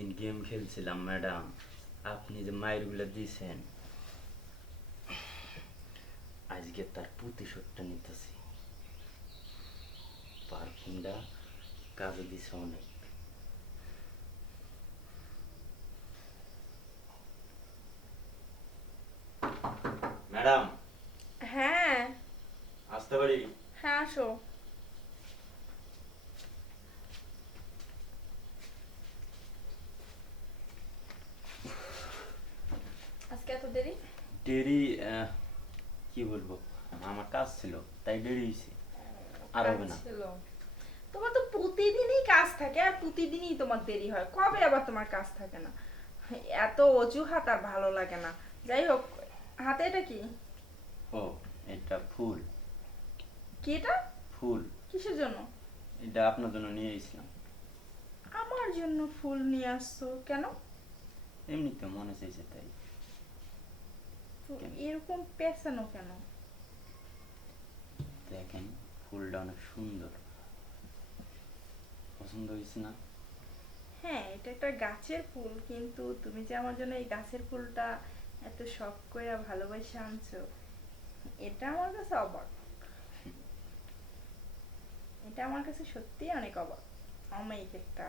একদিন গেম খেলছিলাম ম্যাডাম, আপনি যে মাইরগুলো দিয়েছেন আজকে তার প্রতিশোধটা নিতেছি। পারফিউমটা কাজে দিছে অনেক। ম্যাডাম হ্যাঁ। আসতে পারি? হ্যাঁ, আসো। আজকে এত দেরি? দেরি? কি বলবো, আমার কাজ ছিল তাই দেরি হয়েছে। আর কাজ হবে না। ছিল? তোমার তো প্রতিদিনই কাজ থাকে আর প্রতিদিনই তোমার দেরি হয়, কবে আবার তোমার কাজ থাকে না? এত অজুহাত আর ভালো লাগে না। যাই হোক, হাতে এটা কি? ও, এটা ফুল। কি এটা? ফুল। কিসের জন্য? এটা আপনার জন্য নিয়ে এসেছিলাম। আমার জন্য ফুল নিয়ে আসছো কেন? এমনিতে মনে চাইছে তাই। তো কেন? এরকম পেঁচানো কেন? দেখেন, ফুলটা অনেক সুন্দর, পছন্দ হয়েছে না? হ্যাঁ, এটা একটা গাছের ফুল, কিন্তু তুমি যে আমার জন্য এই গাছের ফুলটা এত শখ করে ভালোবাসে আনছো, এটা আমার কাছে অবাক। এটা আমার কাছে সত্যিই অনেক অবাক। অমায়িক একটা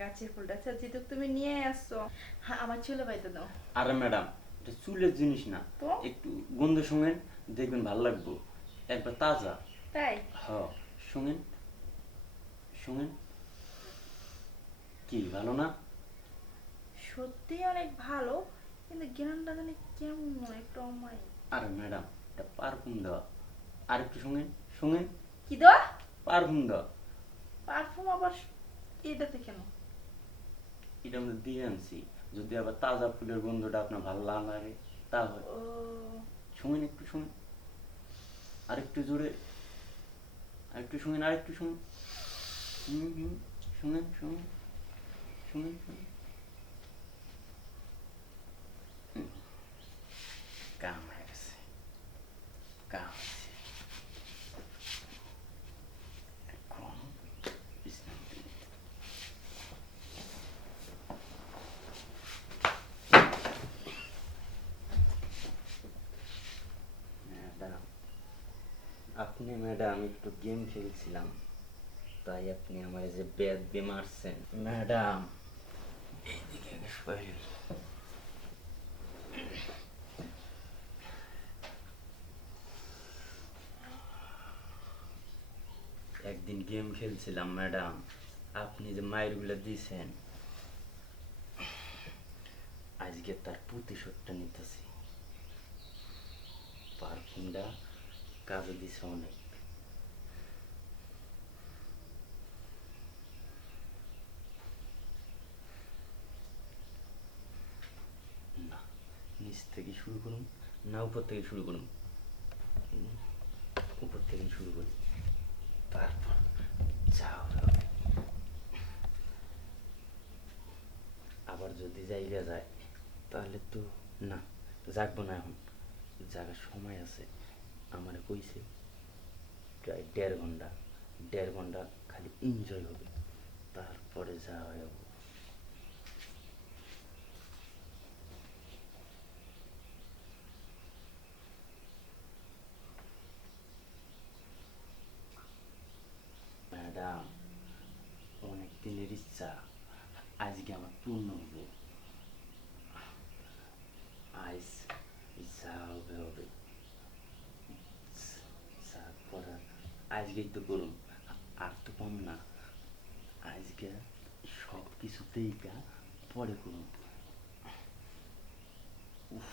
গাছের ফুলটা। আচ্ছা, যেহেতু তুমি নিয়ে আসছো, হ্যাঁ, আমার চুলে বাইতে দাও। আরে ম্যাডাম, এটা চুলের জিনিস না। তো? একটু গন্ধ শুঙেন, দেখবেন ভালো লাগবো। একবার তাজা। তাই? হ, শুঙেন, শুঙেন। কি ভালো না? সত্যি অনেক ভালো, কিন্তু জ্ঞানটা জানি কেমন একটু অমায়িক। আরে ম্যাডাম, এটা পারফিউম দেওয়া। আর একটু শুঙেন, শুঙেন। কি দেওয়া? পারফিউম দেওয়া। পারফিউম আবার এটাতে কেন? এটা আমরা দিয়ে আনছি, যদি আবার তাজা ফুলের গন্ধটা আপনার ভালো না লাগে তাহলে। ও। শুঙেন, একটু শুঙেন। আর একটু জোরে। আর একটু শুঙেন, আর একটু শুঙেন। হুম হুম, শুঙেন, শুঙেন, শুঙেন, শুঙেন। হুম, কাম হয়ে গেছে, কাম হয়েছে। এখন বিশ্রাম দিন। ম্যাডাম, আপনি ম্যাডাম একটু গেম খেলছিলাম, তাই আপনি আমার যে ব্যাট দিয়ে মারছেন ম্যাডাম। এইদিকে শরীর। একদিন গেম খেলছিলাম ম্যাডাম, আপনি যে মাইরগুলো দিয়েছেন আজকে তার প্রতিশোধটা নিতেছি। পারফিউমটা কাজে দিছে অনেক। না, নিচ থেকে শুরু করুন, না উপর থেকে শুরু করুন? উপর থেকে শুরু করি, তারপর যা হবে হবে। আবার যদি জায়গা যায় তাহলে তো না, জাগবো না এখন, জাগার সময় আছে। আমারে কইছে প্রায় 1.5 ঘন্টা, 1.5 ঘন্টা খালি এনজয় হবে, তারপরে যা হয় হবে। ম্যাডাম, অনেক দিনের ইচ্ছা আজকে আমার পূর্ণ হবো। আজ যা হবে হবে, যা করার আজকেই তো করুন। আর তো কম না, আজকে সব কিছুতেই পরে করুন। উফ,